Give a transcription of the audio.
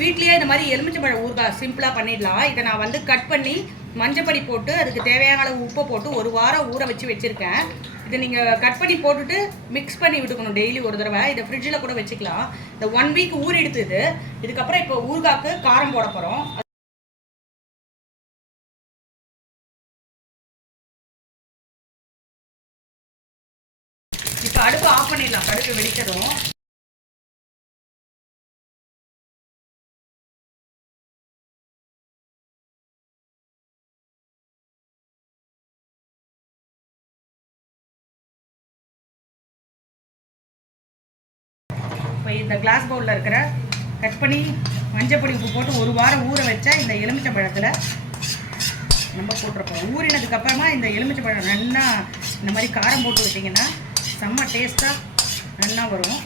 வீட்லேயே இந்த மாதிரி எலுமிச்சம்பழம் ஊறுகாய் சிம்பிளாக பண்ணிடலாம். இதை நான் வந்து கட் பண்ணி மஞ்சப்பொடி போட்டு அதுக்கு தேவையான அளவு உப்பை போட்டு ஒரு வாரம் ஊற வச்சுருக்கேன். இதை நீங்கள் கட் பண்ணி போட்டுட்டு மிக்ஸ் பண்ணி விட்டுக்கணும் டெய்லி ஒரு தடவை. இதை ஃப்ரிட்ஜில் கூட வச்சுக்கலாம். இந்த 1 வீக் ஊறி எடுத்துது. இதுக்கப்புறம் இப்போ ஊறுகாய்க்கு காரம் போட போகிறோம். இப்போ அடுப்பு ஆஃப் பண்ணிடலாம். கடுகு வெடிக்கிறோம். இப்போ இந்த கிளாஸ் பவுலில் இருக்கிற கட் பண்ணி மஞ்சப்பொடி உப்பு போட்டு ஒரு வாரம் ஊற வச்சா இந்த எலுமிச்சம்பழத்தில் நம்ம போட்டிருப்போம். ஊறினதுக்கப்புறமா இந்த எலுமிச்சம்பழம் நல்லா இந்த மாதிரி காரம் போட்டு விட்டிங்கன்னா செம்ம டேஸ்ட்டாக நல்லா வரும்.